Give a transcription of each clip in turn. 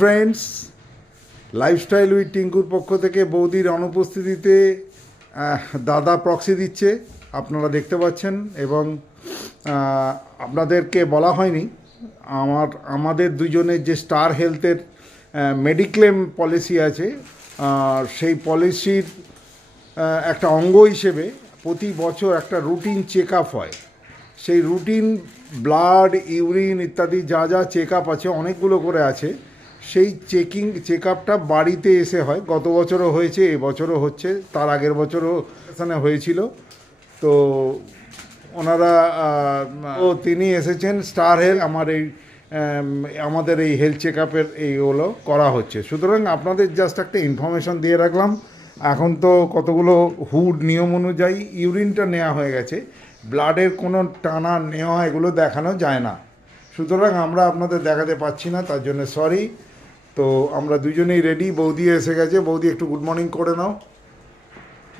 Friends lifestyle with টিঙ্কুর পক্ষ থেকে বৌদির অনুপস্থিতিতে দাদা প্রক্সি দিচ্ছে, আপনারা দেখতে পাচ্ছেন, এবং আপনাদেরকে বলা হয়নি, আমার, আমাদের দুজনের যে স্টার হেলথের মেডিক্লেম পলিসি আছে সেই পলিসির একটা অঙ্গ হিসেবে প্রতি বছর একটা রুটিন চেক আপ হয়। সেই রুটিন ব্লাড ইউরিন ইত্যাদি যা যা চেক আপ আছে, অনেকগুলো করে আছে। সেই চেকিং চেক আপটা বাড়িতে এসে হয়। গত বছরও হয়েছে এবছরও হচ্ছে, তার আগের বছরও এখানে হয়েছিল। তো ওনারা ও তিনি এসেছেন, স্টার হেলথ আমার এই আমাদের এই হেলথ চেক আপের এইগুলো করা হচ্ছে। সুতরাং আপনাদের জাস্ট একটা ইনফরমেশন দিয়ে রাখলাম। এখন তো কতগুলো হুড নিয়ম অনুযায়ী ইউরিনটা নেওয়া হয়ে গেছে। ব্লাডের কোনো টানা নেওয়া এগুলো দেখানো যায় না। সুতরাং আমরা আপনাদের দেখাতে পাচ্ছি না, তার জন্য সরি। তো আমরা দুজনেই রেডি বৌদি এসে গেছে। বৌদি, একটু গুড মর্নিং করে নাও।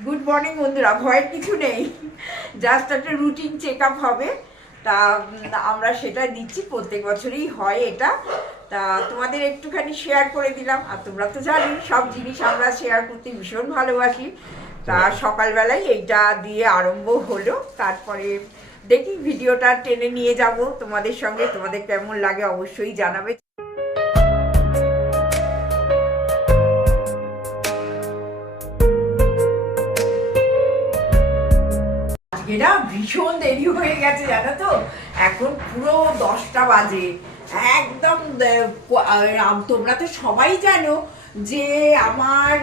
গুড মর্নিং বন্ধুরা, ভয়ের কিছু নেই। জাস্ট একটা রুটিন চেক আপ হবে। তা আমরা সেটা দিচ্ছি প্রত্যেক বছরই হয় এটা। তা, তোমাদের একটুখানি শেয়ার করে দিলাম। আর তোমরা তো জানি সব জিনিস আমরা শেয়ার করতে ভীষণ ভালোবাসি। তা, সকালবেলায় এইটা দিয়ে আরম্ভ হলো। তারপরে দেখি ভিডিওটা টেনে নিয়ে যাব। তোমাদের সঙ্গে, তোমাদের কেমন লাগে অবশ্যই জানাবে। না ভীষণ দেরি হয়ে গেছে, জানো তো? এখন পুরো দশটা বাজে। একদম তোমরা তো সবাই জানো যে আমার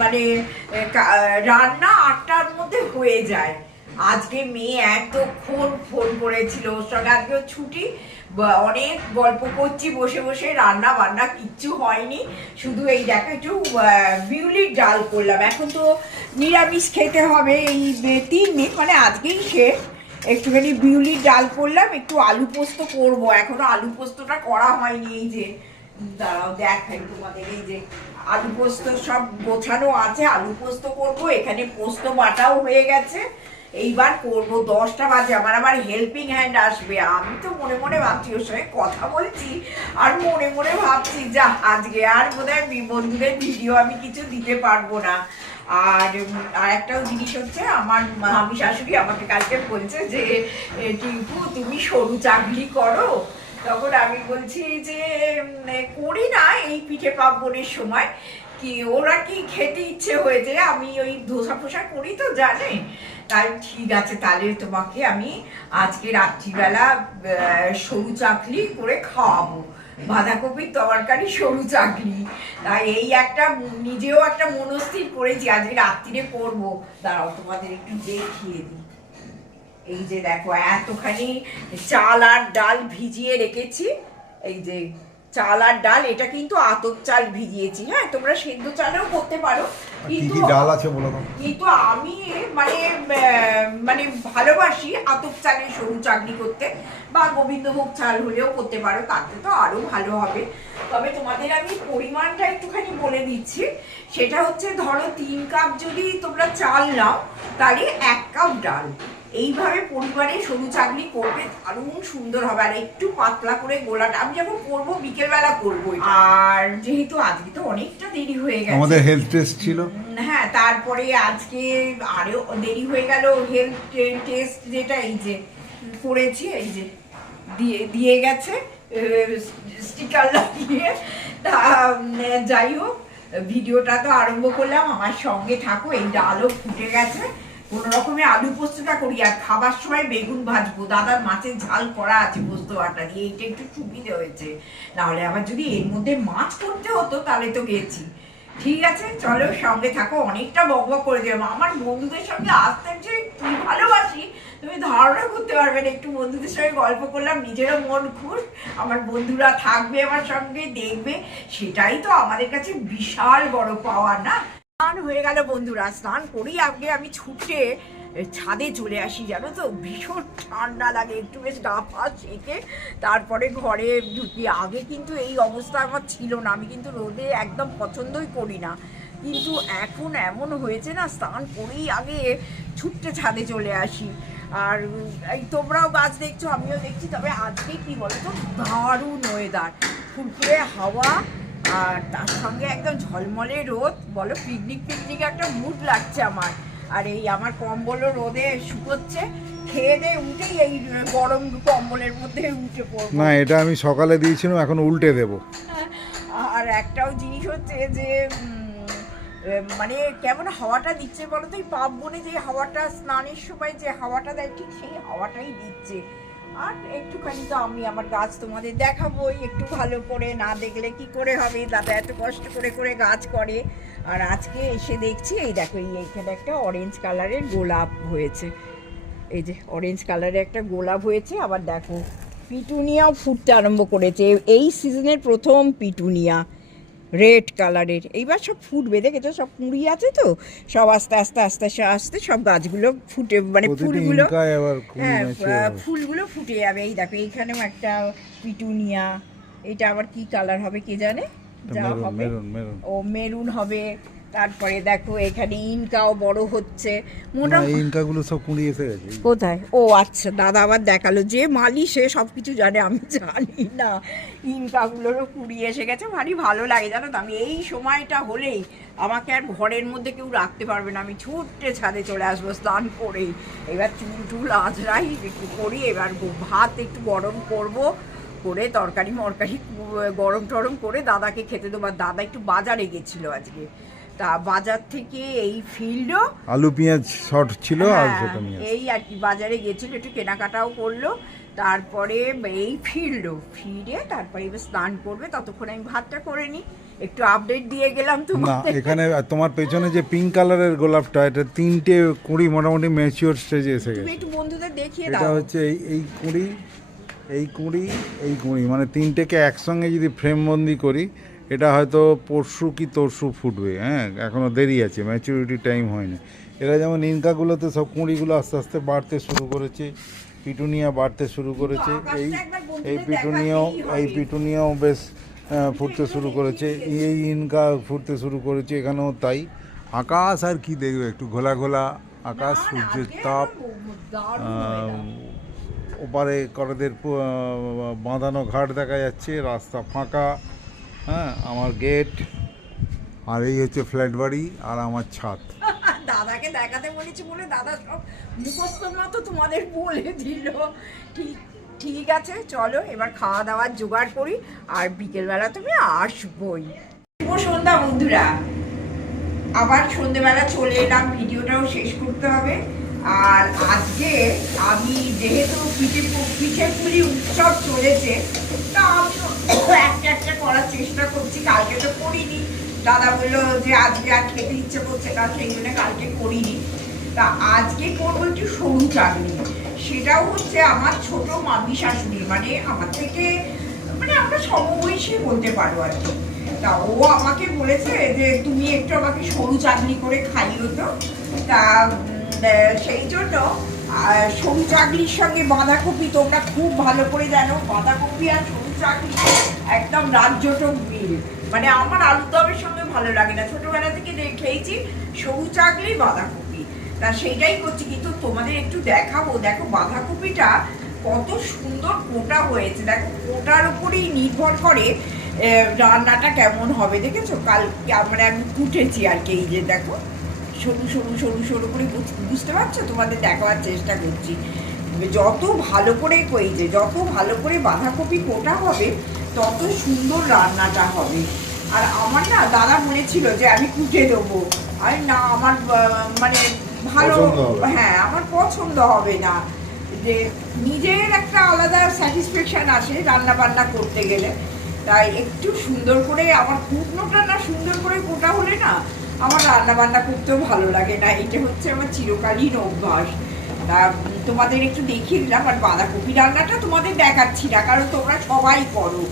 মানে রান্না আটটার মধ্যে হয়ে যায়। আজকে মেয়ে এতক্ষণ ফোন করেছিল ওর সঙ্গে। আজকেও ছুটি। অনেক গল্প করছি, বসে বসে রান্না বান্না কিচ্ছু হয়নি। শুধু এই দেখো, একটু বিউলির ডাল করলাম। এখন তো নিরামিষ খেতে হবে এই তিন দিন মানে আজকেই শেষ। একটুখানি বিউলির ডাল করলাম, একটু আলু পোস্ত করব। এখনও আলু পোস্তটা করা হয়নি এই যে। দাঁড়াও, দেখাই তোমাদের এই যে। আলু পোস্ত সব গোছানো আছে, আলু পোস্ত করব। এখানে পোস্ত বাটাও হয়ে গেছে। এইবার করব, দশটা বাজে, আমার আবার হেল্পিং হ্যান্ড আসবে। আমি তো মনে মনে ভাবছি, ওর সঙ্গে কথা বলছি, আর মনে মনে ভাবছি, যা, আজকে আর বোধহয় বন্ধুদের ভিডিও আমি কিছু দিতে পারব না। আর আর একটাও জিনিস হচ্ছে, আমার মামি শাশুড়ি আমাকে কালকে বলছে যে টিঙ্কু তুমি সরু চাকরি করো। তখন আমি বলছি যে করি না, এই পিঠে পার্বণের সময়। কি ওরা কি খেতে ইচ্ছে হয়েছে? আমি ওই ধোসা ফোসা করি তো, জানে? তাই ঠিক আছে, তাহলে তোমাকে আমি আজকে রাত্রিবেলা সরু চাকলি করে খাওয়াবো। বাঁধাকপির তরকারি, সরু চাকরি তাই এই একটা নিজেও একটা মনস্থির করেছি, আজকে রাত্রিরে করব। দাঁড়াও, তোমাদের একটু দেখিয়ে দিই। এই যে দেখো, এতখানি চাল আর ডাল ভিজিয়ে রেখেছি। এই যে চাল আর ডাল এটা কিন্তু আতপ চাল ভিজিয়েছি হ্যাঁ? তোমরা সেদ্ধ চালেও করতে পারো। কিন্তু ডাল আছে বলো কিন্তু আমি মানে মানে ভালোবাসি আতপ চালের সরু চাকরি করতে বা গোবিন্দভোগ চাল হলেও করতে পারো তাতে তো আরও ভালো হবে। তবে তোমাদের আমি পরিমাণটা একটুখানি বলে দিচ্ছি। সেটা হচ্ছে ধরো তিন কাপ যদি তোমরা চাল নাও তাহলে এক কাপ ডাল। এইভাবে পরিবারে সরু চাকরি করবে দারুণ সুন্দর হবে। আর একটু পাতলা করে গোলাটা আমি যখন করব বিকেলবেলা করব আর যেহেতু আজকে তো অনেকটা দেরি হয়ে গেছে। আমাদের হেলথ টেস্ট ছিল। হ্যাঁ তারপরে আজকে আরও দেরি হয়ে গেল হেলথ টেস্ট যেটা এই যে করেছি এই যে দিয়ে দিয়ে গেছে স্টিকার লাগিয়ে। তা যাই হোক ভিডিওটা তো আরম্ভ করলাম। আমার সঙ্গে থাকো এই ডালও ফুটে গেছে। কোনো রকমে আলু পোস্তটা করি আর খাবার সময় বেগুন ভাজবো। দাদার মাছের ঝাল করা আছে পোস্ত বাটা দিয়ে, এইটা একটু সুবিধে হয়েছে। নাহলে আবার যদি এর মধ্যে মাছ করতে হতো তাহলে তো গেছি। ঠিক আছে, চলো সঙ্গে থাকো, অনেকটা বক বক করে দিলাম। আমার বন্ধুদের সঙ্গে আসতে যে কি ভালোবাসি, তুমি ধারণা করতে পারবে না। একটু বন্ধুদের সঙ্গে গল্প করলাম, নিজেরও মন খুশ। আমার বন্ধুরা থাকবে আমার সঙ্গে, দেখবে। সেটাই তো আমাদের কাছে বিশাল বড় পাওয়া না? স্নান হয়ে গেল বন্ধুরা, স্নান করেই আগে আমি ছুটে ছাদে চলে আসি, জানো তো? ভীষণ ঠান্ডা লাগে, একটু বেশ গা ফা সেকে তারপরে ঘরে ঢুকি। আগে কিন্তু এই অবস্থা আমার ছিল না, আমি কিন্তু রোদে একদম পছন্দই করি না। কিন্তু এখন এমন হয়েছে না, স্নান করেই আগে ছুটতে ছাদে চলে আসি। আর এই তোমরাও গাছ দেখছ, আমিও দেখছি, তবে আজকে কি বলতো? দারুণ ওয়েদার ফুরফুরে হাওয়া আর তার সঙ্গে একদম ঝলমলে রোদ বলো পিকনিক পিকনিক একটা মুড লাগছে আমার। আর এই আমার কম্বলও রোদে শুকোচ্ছে খেয়ে দিয়ে উঠেই এই গরম কম্বলের মধ্যে উঠে পড়ব। না এটা আমি সকালে দিয়েছিলাম এখন উল্টে দেবো। আর একটাও জিনিস হচ্ছে যে মানে কেমন হাওয়াটা দিচ্ছে বলো তো এই পাপ বনে যে হাওয়াটা স্নানের সময় যে হাওয়াটা দেয় ঠিক সেই হাওয়াটাই দিচ্ছে। আর একটুখানি তো আমি আমার গাছ তোমাদের দেখাবোই, একটু ভালো করে না দেখলে কি করে হবে? দাদা এত কষ্ট করে করে গাছ করে। আর আজকে এসে দেখছি, এই দেখো, এই এখানে একটা অরেঞ্জ কালারের গোলাপ হয়েছে। এই যে অরেঞ্জ কালারের একটা গোলাপ হয়েছে, আবার দেখো, পিটুনিয়াও ফুটতে আরম্ভ করেছে। এই সিজনের প্রথম পিটুনিয়া। রেড কালারের। এইবার সব ফুটবে দেখেছ? সব কুঁড়ি আছে তো? সব আস্তে আস্তে আস্তে আস্তে আস্তে সব গাছগুলো ফুটে মানে ফুলগুলো হ্যাঁ ফুলগুলো ফুটে যাবে। এই দেখো এইখানেও একটা পিটুনিয়া। এটা আবার কি কালার হবে কে জানে? যা হবে। ও মেরুন হবে। তারপরে দেখো এখানে ইনকাও বড় হচ্ছে। মোটামুটি ইনকাগুলো সব কুড়ি এসে গেছে। কোথায়? ও আচ্ছা দাদা আবার দেখাল যে মালি সে সব কিছু জানে আমি জানি না। ইনকাগুলোরও কুড়ি এসে গেছে। ভারী ভালো লাগে জানো তো? আমি এই সময়টা হলেই আমাকে আর ঘরের মধ্যে কেউ রাখতে পারবে না। আমি ছুটে ছাদে চলে আসব স্নান করেই। এবার চুল টুল আজরাই একটু করি এবার ভাত একটু গরম করব। করে তরকারি মরকারি গরম টরম করে দাদাকে খেতে দেবো। আর দাদা একটু বাজারে গেছিল আজকে। তা বাজার থেকে এই ফিল্ডও আলু পেঁয়াজ শর্ট ছিল আর হ্যাঁ, সেটা নিয়ে এই আর কি বাজারে গেছিল একটু কেনাকাটাও করল। তারপরে এই ফিরলো ফিরে তারপরে এবার স্নান করবে ততক্ষণ আমি ভাতটা করে নিই। একটু আপডেট দিয়ে গেলাম না তোমাকে এখানে তোমার পেছনে যে পিঙ্ক কালারের গোলাপটা এটা তিনটে কুড়ি মোটামুটি ম্যাচিওর স্টেজে এসে গেছে। একটু বন্ধুদের দেখিয়ে এটা দাও। হচ্ছে এই এই কুড়ি এই কুড়ি এই কুড়ি মানে তিনটেকে একসঙ্গে যদি ফ্রেমবন্দি করি এটা হয়তো পরশু কি তরশু ফুটবে হ্যাঁ এখনও দেরি আছে ম্যাচুরিটি টাইম হয়নি। এরা যেমন ইনকাগুলোতে সব কুঁড়িগুলো আস্তে আস্তে বাড়তে শুরু করেছে পিটুনিয়া বাড়তে শুরু করেছে এই এই পিটুনিয়াও এই পিটুনিয়াও বেশ ফুটতে শুরু করেছে এই ইনকা ফুটতে শুরু করেছে এখানেও তাই। আকাশ আর কি দেখবে একটু ঘোলা ঘোলা আকাশ সূর্যের তাপ। ওপারে করদের বাঁধানো ঘাট দেখা যাচ্ছে রাস্তা ফাঁকা। হ্যাঁ আমার গেট আর এই হচ্ছে ফ্ল্যাট বাড়ি আর আমার ছাদ। দাদাকে দেখাতে বলেছি বলে দাদা সব মুখস্থ মতো তোমাদের বলে দিল। ঠিক ঠিক আছে চলো এবার খাওয়া দাওয়ার জোগাড় করি আর বিকেলবেলা তুমি আসবোই। শুভ সন্ধ্যা বন্ধুরা। আবার সন্ধেবেলা চলে এলাম ভিডিওটাও শেষ করতে হবে। আর আজকে আমি যেহেতু পিঠে পিঠে পুলি উৎসব চলেছে তা আমি একটা একটা করার চেষ্টা করছি, কালকে তো করিনি। দাদা বলল যে আজকে আর খেতে ইচ্ছে করছে না, সেই জন্য কালকে করিনি। তা আজকে করব একটু সরু চাটনি। সেটাও হচ্ছে আমার ছোট মামি শাশুড়ি মানে আমার থেকে মানে আমরা সমবয়সী বলতে পারো আর কি। তা ও আমাকে বলেছে যে তুমি একটু আমাকে সরু চাটনি করে খাইও তো। তা সেই জন্য সরু চাটনির সঙ্গে বাঁধাকপি তোমরা খুব ভালো করে জানো, বাঁধাকপি আর চাটনি একদম রাজ্যটক মিল মানে আমার আলু দমের সঙ্গে ভালো লাগে না। ছোটবেলা থেকে খেয়েছি সরু চাটনি বাঁধাকপি। তা সেইটাই করছি, কিন্তু তোমাদের একটু দেখাবো। দেখো, বাঁধাকপিটা কত সুন্দর কোটা হয়েছে। দেখো, কোটার উপরেই নির্ভর করে রান্নাটা কেমন হবে, দেখেছ? কাল আমরা আমি কুটেছি আর কি, এই যে দেখো। সরু সরু সরু সরু করে বুঝ- বুঝতে পারছ? তোমাদের দেখাবার চেষ্টা করছি। যত ভালো করে কই যে যত ভালো করে বাঁধাকপি কোটা হবে তত সুন্দর রান্নাটা হবে। আর আমার না দাদা বলেছিল যে আমি কুটে দেবো। আর না আমার মানে ভালো। হ্যাঁ আমার পছন্দ হবে না। যে নিজের একটা আলাদা স্যাটিসফ্যাকশন আসে রান্না বান্না করতে গেলে। তাই একটু সুন্দর করে আমার কুটনোটা না সুন্দর করে কোটা হলে না আমার রান্না বান্না করতেও ভালো লাগে না। এটা হচ্ছে আমার চিরকালীন অভ্যাস। তোমাদের একটু দেখিয়ে দিলাম, আর বাঁধাকপি রান্নাটা তোমাদের দেখাচ্ছি না, কারণ তোমরা সবাই করো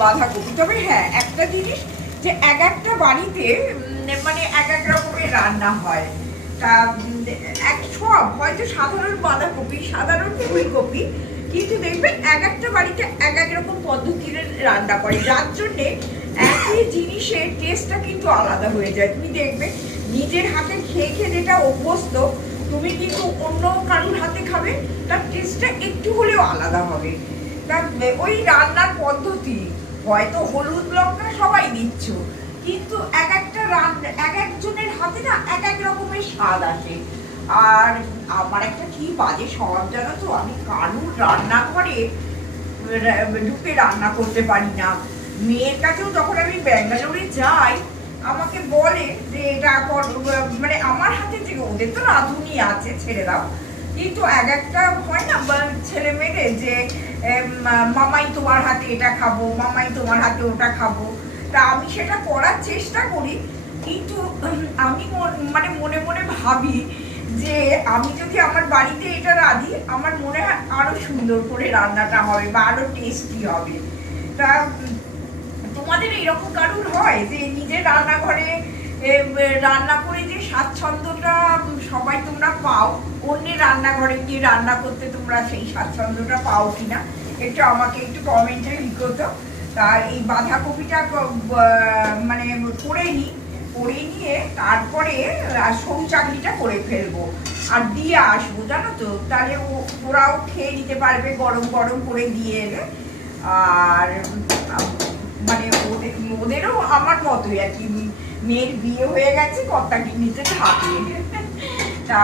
বাঁধাকপি। তবে হ্যাঁ একটা জিনিস যে এক একটা বাড়িতে মানে এক এক রকমের রান্না হয়। তা এক সব, হয়তো সাধারণ বাঁধাকপি, সাধারণ ফুলকপি, কিন্তু দেখবেন এক একটা বাড়িতে এক এক রকম পদ্ধতির রান্না করে। যার জন্যে একই জিনিসের টেস্টটা কিন্তু আলাদা হয়ে যায়। তুমি দেখবে, নিজের হাতে খেয়ে খেয়ে যেটা অভ্যস্ত তুমি কিন্তু অন্য কারুর হাতে খাবে, তার টেস্টটা একটু হলেও আলাদা হবে। তা ওই রান্নার পদ্ধতি, হয়তো হলুদ লঙ্কা সবাই দিচ্ছ, কিন্তু এক একটা রান্না এক একজনের হাতে না এক এক রকমের স্বাদ আসে। আর আমার একটা কি বাজে স্বভাব জানো তো? আমি কারুর রান্নাঘরে ঢুকে রান্না করতে পারি না। মেয়ের কাছেও যখন আমি ব্যাঙ্গালোরে যাই আমাকে বলে যে এটা মানে আমার হাতে যে ওদের তো রাঁধুনি আছে, ছেড়ে দাও। কিন্তু এক একটা হয় না ছেলে মেয়েদের যে মামাই তোমার হাতে এটা খাব, মামাই তোমার হাতে ওটা খাব। তা আমি সেটা করার চেষ্টা করি, কিন্তু আমি মন- মানে মনে ভাবি যে আমি যদি আমার বাড়িতে এটা রাঁধি, আমার মনে হয় আরও সুন্দর করে রান্নাটা হবে বা আরও টেস্টি হবে। তা তোমাদের এরকম কারুর হয় যে নিজের রান্নাঘরে রান্না করে যে স্বাচ্ছন্দ্যটা সবাই তোমরা পাও, অন্যের রান্নাঘরে গিয়ে রান্না করতে তোমরা সেই স্বাচ্ছন্দ্যটা পাও কিনা? একটু আমাকে একটু কমেন্টে লিখো তো। তা এই বাঁধাকপিটা মানে করে নিই করে নিয়ে তারপরে সরু চাকরিটা করে ফেলব। আর দিয়ে আসব, জানো তো? তাহলে ওরাও খেয়ে নিতে পারবে গরম গরম করে দিয়ে এলে। আর উম, মানে ওদের ওদেরও মতোই আর কি মেয়ের বিয়ে হয়ে গেছে কর্তাকে নিতে থাকে। তা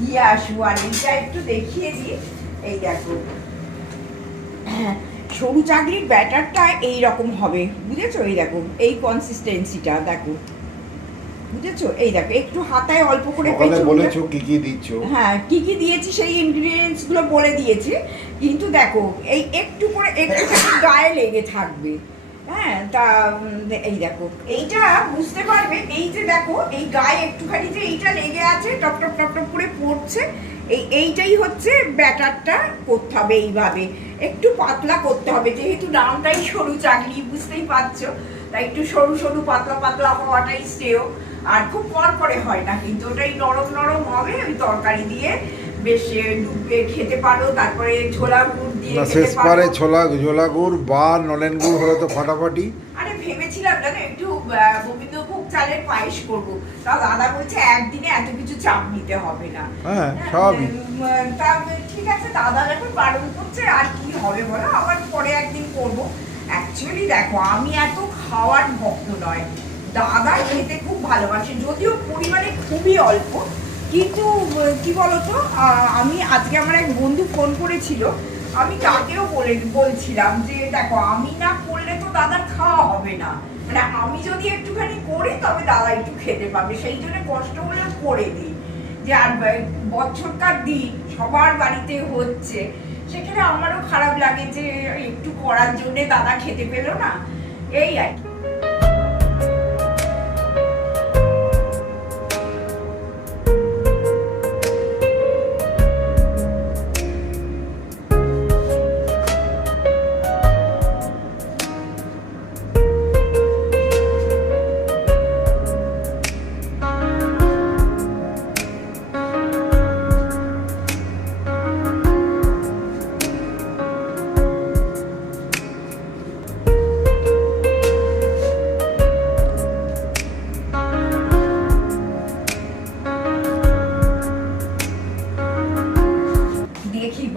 দিয়ে আসব আর একটু দেখিয়ে দিই এই দেখো। হ্যাঁ, সরু চাকরির ব্যাটারটা এই রকম হবে বুঝেছ? এই দেখো এই কনসিস্টেন্সিটা দেখো। বুঝেছ? এই দেখো একটু হাতায় অল্প করে বলেছ কি কি দিচ্ছ? হ্যাঁ কি কি দিয়েছি সেই ইনগ্রিডিয়েন্টসগুলো বলে দিয়েছি। কিন্তু দেখো এই একটু করে একটু গায়ে লেগে থাকবে। হ্যাঁ তা এই দেখো, এইটা বুঝতে পারবে, এই যে দেখো, এই গায়ে একটুখানি যে এইটা লেগে আছে করে পড়ছে, এই, এইটাই হচ্ছে ব্যাটারটা করতে হবে এইভাবে। একটু পাতলা করতে হবে, যেহেতু নামটাই সরু চাকরি, বুঝতেই পারছ। তাই একটু সরু সরু, পাতলা পাতলা হওয়াটাই শ্রেয়। আর খুব কর হয় না, কিন্তু ওটাই নরম নরম হবে, ওই তরকারি দিয়ে বেশ খেতে পারো, তারপরে দিয়ে না শেষ পারে ছোলা ঝোলা গুড় বা নলেন গুড় হলে তো ফাটাফাটি। আরে ভেবেছিলাম জানো একটু গোবিন্দভোগ চালের পায়েস করব। তা দাদা বলছে একদিনে এত কিছু চাপ নিতে হবে না। হ্যাঁ স্বাভাবিক তা ঠিক আছে দাদা যখন বারণ করছে আর কি হবে বলো? আবার পরে একদিন করব। অ্যাকচুয়ালি দেখো আমি এত খাওয়ার ভক্ত নয়। দাদা খেতে খুব ভালোবাসে যদিও পরিমাণে খুবই অল্প। কিন্তু কি বলতো আমি আজকে আমার এক বন্ধু ফোন করেছিল আমি তাকেও বলে বলছিলাম যে, দেখো, আমি না করলে তো দাদার খাওয়া হবে না। মানে আমি যদি একটুখানি করি, তবে দাদা একটু খেতে পাবে। সেই জন্য কষ্ট হলে করে দিই। যে, আর বছরকার দিন সবার বাড়িতে হচ্ছে। সেখানে আমারও খারাপ লাগে যে, একটু করার জন্যে দাদা খেতে পেল না। এই আর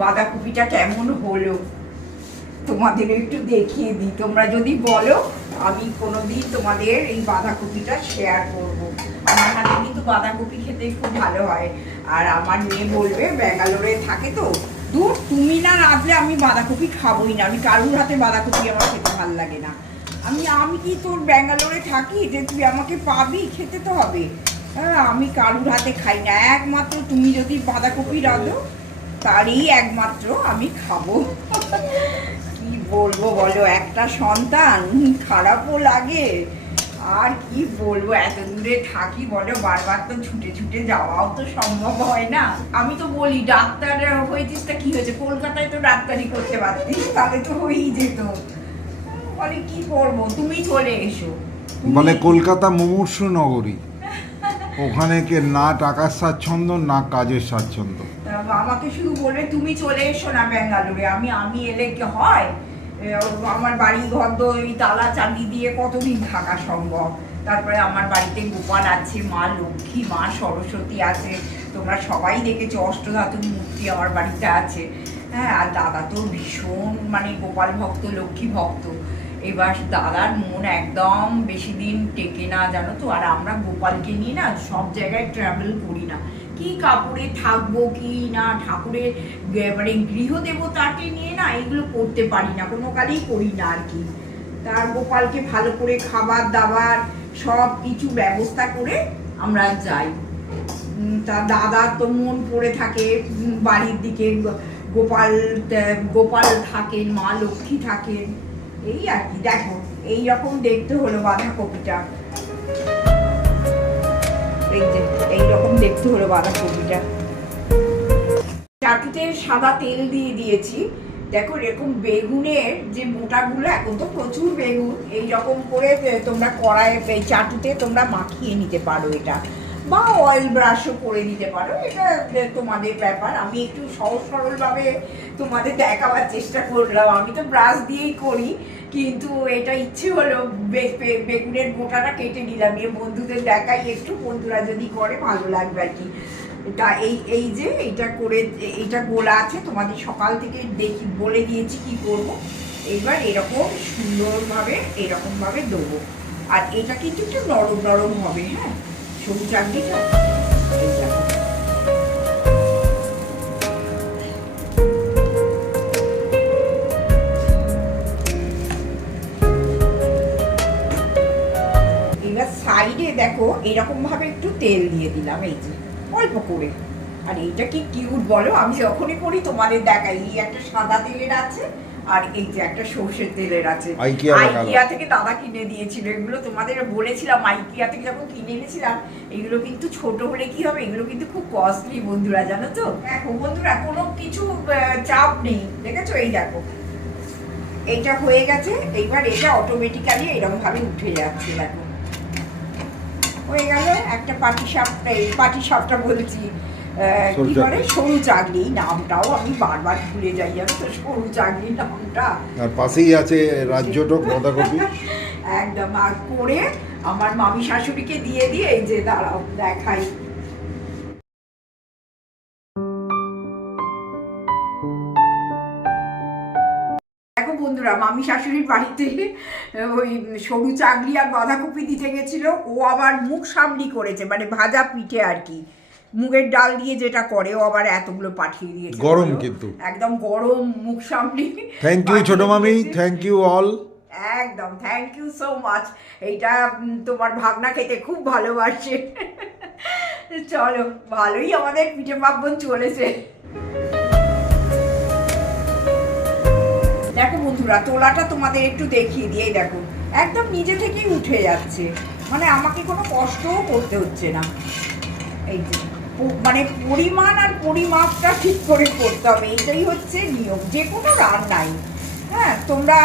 বাঁধাকপিটা কেমন হলো? তোমাদের একটু দেখিয়ে দিই। তোমরা যদি বলো, আমি কোনোদিন তোমাদের এই বাঁধাকপিটা শেয়ার করব। আমার হাতে কিন্তু বাঁধাকপি খেতে খুব ভালো হয়। আর আমার মেয়ে বলবে, ব্যাঙ্গালোরে থাকে তো। দূর, তুমি না রাঁধলে আমি বাঁধাকপি খাবোই না। আমি কারুর হাতে বাঁধাকপি আমার খেতে ভালো লাগে না। আমি আমি কি তোর ব্যাঙ্গালোরে থাকি যে তুই আমাকে পাবি? খেতে তো হবে। হ্যাঁ আমি কারুর হাতে খাই না। একমাত্র তুমি যদি বাঁধাকপি রাঁধো তারই একমাত্র আমি খাব। কি বলব বলো, একটা সন্তান, খারাপও লাগে। আর কি বলব, এত দূরে থাকি বলো, বারবার তো ছুটে ছুটে যাওয়াও তো সম্ভব হয় না। আমি তো বলি ডাক্তার হয়েছিস তা কি হয়েছে? কলকাতায় তো ডাক্তারি করতে পারতিস, তাহলে তো হয়েই যেত। বলে, কি করব? তুমি চলে এসো। মানে কলকাতা মুমূর্ষু নগরী। ওখানে কে না টাকার স্বাচ্ছন্দ্য, না কাজের স্বাচ্ছন্দ্য। আমাকে শুধু বলবে তুমি চলে এসো না ব্যাঙ্গালোরে, আমি আমি এলে কি হয়? আমার বাড়ি ঘর তো এই তালা চাবি দিয়ে কতদিন থাকা সম্ভব? তারপরে আমার বাড়িতে গোপাল আছে, মা লক্ষ্মী, মা সরস্বতী আছে, তোমরা সবাই দেখেছ অষ্টধাতুর মূর্তি আমার বাড়িতে আছে। হ্যাঁ আর দাদা তো ভীষণ মানে গোপাল ভক্ত, লক্ষ্মী ভক্ত। এবার দাদার মন একদম বেশি দিন টেকে না, জানো তো? আর আমরা গোপালকে নিয়ে না সব জায়গায় ট্রাভেল করি না। কি কাপড়ে থাকব কি না ঠাকুরের মানে গৃহদেবতাকে নিয়ে না এগুলো করতে পারি না কোনো কালেই করি না আর কি। তার গোপালকে ভালো করে খাবার দাবার সব কিছু ব্যবস্থা করে আমরা যাই। উম, তা দাদা তো মন পড়ে থাকে বাড়ির দিকে গোপাল গোপাল থাকেন মা লক্ষ্মী থাকেন এই আর কি। দেখো এই রকম দেখতে হলো বাঁধাকপিটা। এই যে এই রকম দেখতে হলো বাঁধাকপিটা। চাটুতে সাদা তেল দিয়ে দিয়েছি। দেখো, এরকম বেগুনের যে মোটাগুলো, এখন তো প্রচুর বেগুন। এই রকম করে তোমরা কড়াই চাটুতে তোমরা মাখিয়ে নিতে পারো এটা। বা অয়েল ব্রাশও করে দিতে পারো। এটা তোমাদের ব্যাপার। আমি একটু সহজ সরলভাবে তোমাদের দেখাবার চেষ্টা করলাম। আমি তো ব্রাশ দিয়েই করি। কিন্তু এটা ইচ্ছে হলো বেগুনের গোটাটা কেটে নিলাম। নিয়ে বন্ধুদের দেখাই একটু, বন্ধুরা যদি করে ভালো লাগবে আর কি। তা এই এই যে এইটা করে এইটা গোলা আছে, তোমাদের সকাল থেকে দেখি, বলে দিয়েছি কি করব। এবার এরকম সুন্দরভাবে, এরকমভাবে দেবো। আর এটা কিন্তু একটু নরম নরম হবে হ্যাঁ? সবুজ চাকরিটা সাইডে দেখো এরকম ভাবে একটু তেল দিয়ে দিলাম এই যে অল্প করে। আর এইটা কি কিউট বলো আমি যখনই করি তোমাদের দেখাই। এই একটা সাদা তেলের আছে আর এই যে একটা সর্ষের তেলের আছে। আইকিয়া থেকে দাদা কিনে দিয়েছিল এগুলো তোমাদের বলেছিলাম আইকিয়া থেকে যখন কিনে এনেছিলাম এগুলো কিন্তু ছোট হলে কি হবে এগুলো কিন্তু খুব কস্টলি বন্ধুরা জানো তো? দেখো বন্ধুরা কোনো কিছু আহ, চাপ নেই দেখেছ? এই দেখো। এইটা হয়ে গেছে এইবার এটা অটোমেটিক্যালি এরকম ভাবে উঠে যাচ্ছে দেখো। হয়ে গেল একটা পাটি সাপটা এই পাটি সাপটা বলছি কি করে? সরু চাকরি নামটাও আমি বারবার ভুলে যাই আমি তো সরু চাকরি নামটা। আর পাশেই আছে রাজ্যটক বাঁধাকপি একদম আর করে আমার মামি শাশুড়িকে দিয়ে দিয়ে এই যে দাঁড়াও দেখাই। মামি শাশুড়ির বাড়িতে ওই সরু চাকরি আর বাঁধাকপি দিতে গেছিল। ও আবার মুখ সামলি করেছে মানে ভাজা পিঠে আর কি। মুগের ডাল দিয়ে যেটা করে ও আবার এতগুলো পাঠিয়ে দিয়েছে। গরম কিন্তু। একদম গরম মুখ সামলি। থ্যাংক ইউ ছোট মামি। থ্যাংক ইউ অল একদম। থ্যাংক ইউ সো মাচ এইটা তোমার ভাগনা খেতে খুব ভালোবাসে। চলো ভালোই আমাদের পিঠে পার্বণ চলেছে। বন্ধুরা, তোলাটা তোমাদের একটু দেখিয়ে দিয়ে দেখো। একদম নিজে থেকেই উঠে যাচ্ছে। মানে আমাকে কোনো কষ্টও করতে হচ্ছে না। এই যে মানে পরিমাণ আর পরিমাপটা ঠিক করে করতে হবে। এটাই হচ্ছে নিয়ম। যে কোনো রান্নাই। হ্যাঁ তোমরা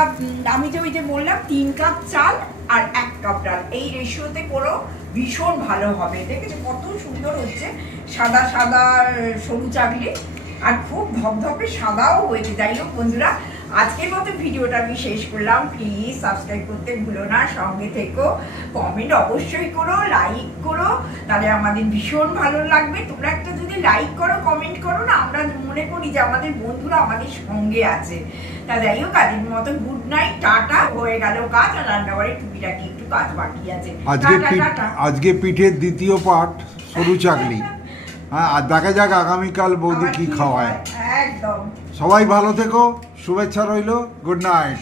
আমি যে ওই যে বললাম, তিন কাপ চাল আর এক কাপ ডাল। এই রেশিওতে করো, ভীষণ ভালো হবে। দেখেছ, কত সুন্দর হচ্ছে। সাদা সাদা সরু চাকলি আর খুব ধপধপে সাদাও হয়েছে। যাই হোক, বন্ধুরা আজকের মতো ভিডিওটা আমি শেষ করলাম। প্লিজ সাবস্ক্রাইব করতে ভুলো না। সঙ্গে থেকো। কমেন্ট অবশ্যই করো লাইক করো। তাহলে আমাদের ভীষণ ভালো লাগবে। তোমরা একটা যদি লাইক করো কমেন্ট করো না আমরা মনে করি যে আমাদের বন্ধুরা আমাদের সঙ্গে আছে। তা যাই হোক আজকের মতো গুড নাইট টাটা হয়ে গেল কাজ। আর রান্নাবাড়ির টুকিটাকি একটু কাজ বাকি আছে। আজকে পিঠ। আজকে পিঠের দ্বিতীয় পার্ট সরু চাকলি। হ্যাঁ আর দেখা যাক আগামীকাল বৌদি কি খাওয়ায়। একদম। সবাই ভালো থেকো। শুভেচ্ছা রইল গুড নাইট